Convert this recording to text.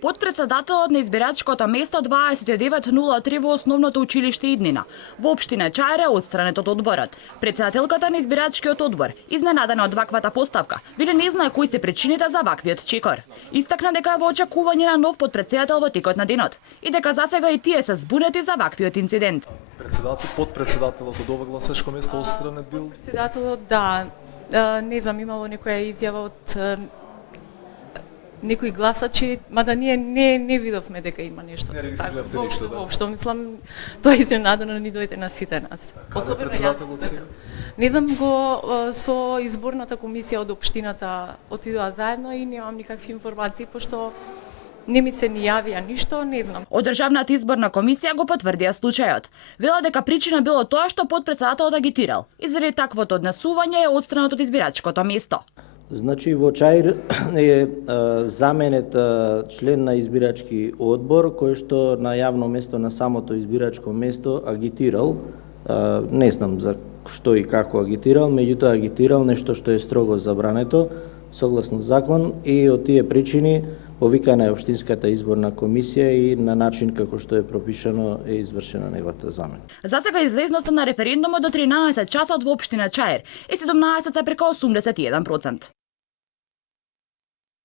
Подпредседателот на избирачкото место 2903 во основното училиште Иднина, во општина Чајре отстранет од одборот. Председателката на избирачкиот одбор, изненадена од ваквата поставка, вели не знае кои се причините за ваквиот чекор. Истакна дека е во очекување на нов подпредседател во текот на денот и дека засега и тие се збунети за ваквиот инцидент. Подпредседателот од ова гласачко место отстранет бил? Председателот, да. Не знам, имало некоја изјава од некои гласачи, мада ние не видовме дека има нешто. Не регистрирате ништо, да. Воопшто, мислам, тоа изненадено ни дојде на сите нас. Каде председателот сега? Не знам, го со изборната комисија од општината отидоа заедно и немам никакви информации, пошто не ми се ни јавија ништо, не знам. Од Државната изборна комисија го потврдија случајот. Вела дека причина било тоа што подпредседателот агитирал и заради таквото однесување е отстранет од избирачкото место. Значи, во Чаир е заменет член на избирачки одбор, кој што на јавно место на самото избирачко место агитирал, не знам за што и како агитирал, меѓутоа агитирал нешто што е строго забрането, согласно закон, и од тие причини повикана е Општинската изборна комисија и на начин како што е пропишано е извршена неговата замена. Засега излезноста на референдумот до 13 часот во општина Чаир е 17,81%.